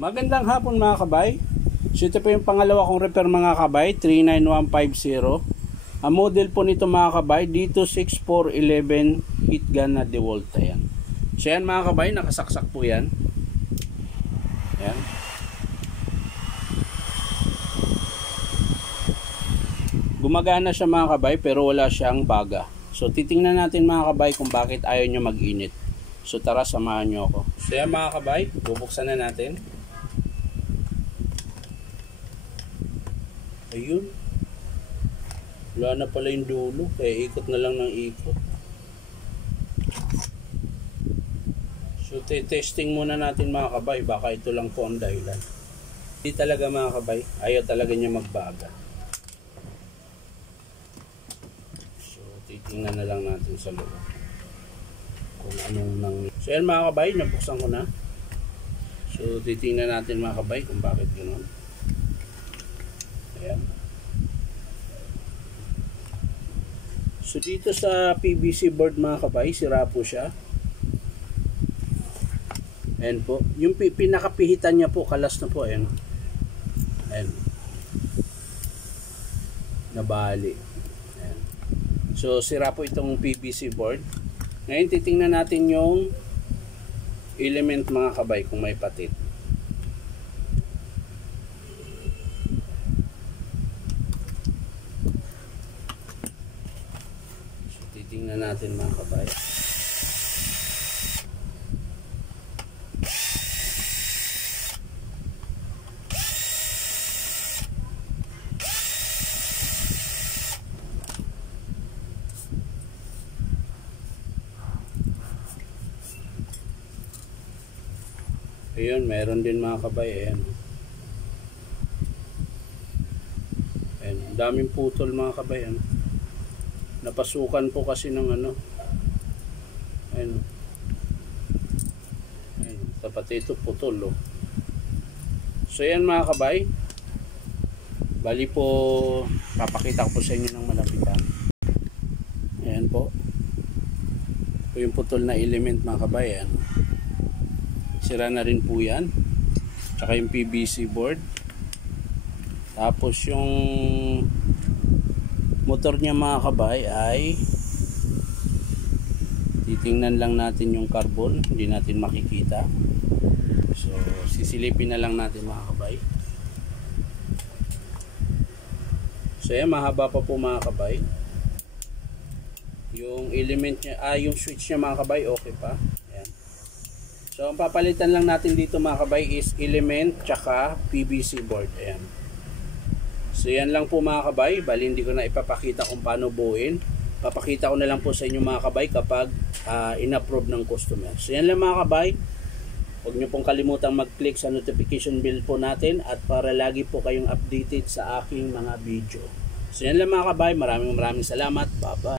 Magandang hapon mga kabay. So ito po yung pangalawa kong repair mga kabay, 39150. Ang model po nito mga kabay, dito 6411 heat gun na DeWalt yan. So yan mga kabay, nakasaksak po yan. Yan. Gumagana siya mga kabay pero wala siyang baga. So titingnan natin mga kabay kung bakit ayaw nyo mag-init. So tara, samahan nyo ako. So yan mga kabay, bubuksan na natin. Ayun. Wala na pala yung dulo. Kaya ikot na lang ng ikot. So testing muna natin mga kabay. Baka ito lang po ang dahilan. Hindi talaga mga kabay. Ayaw talaga niya magbaga. So titingnan na lang natin sa loob kung anong nang... So yan mga kabay, nabuksan ko na. So titingnan natin mga kabay kung bakit ganoon. Ayan. So dito sa PVC board mga kabay, sira po siya. Ayan po. Yung pinakapihitan niya po, kalas na po. Ayan. Ayan. Nabali. Ayan. So sira po itong PVC board. Ngayon titingnan natin yung element mga kabay kung may patit. Tingnan natin mga kabay. Ayun, meron din mga kabay. Ayan. Ayan, daming putol mga kabay. Ano? Napasukan po kasi ng ano. Ayun. Ayun, tapos ito putol, oh. So yan mga kabay. Bali po, papakita ko po sa inyo ng malapitan. Ayan po. Ito yung putol na element mga kabay. Ayan. Sira na rin po yan. Tsaka yung PVC board. Tapos yung motor niya mga kabay ay titingnan lang natin yung carbon, hindi natin makikita. So sisilipin na lang natin mga kabay. So yan, mahaba pa po mga kabay. Yung element niya, yung switch niya mga kabay, okay pa. Ayan. So ang papalitan lang natin dito mga kabay is element tsaka PVC board. Ayan. So yan lang po mga kabay. Bali hindi ko na ipapakita kung paano buuin. Papakita ko na lang po sa inyo mga kabay kapag in-approve ng customer. So yan lang mga kabay. Huwag nyo pong kalimutang mag-click sa notification bell po natin at para lagi po kayong updated sa aking mga video. So yan lang mga kabay. Maraming salamat. Bye bye.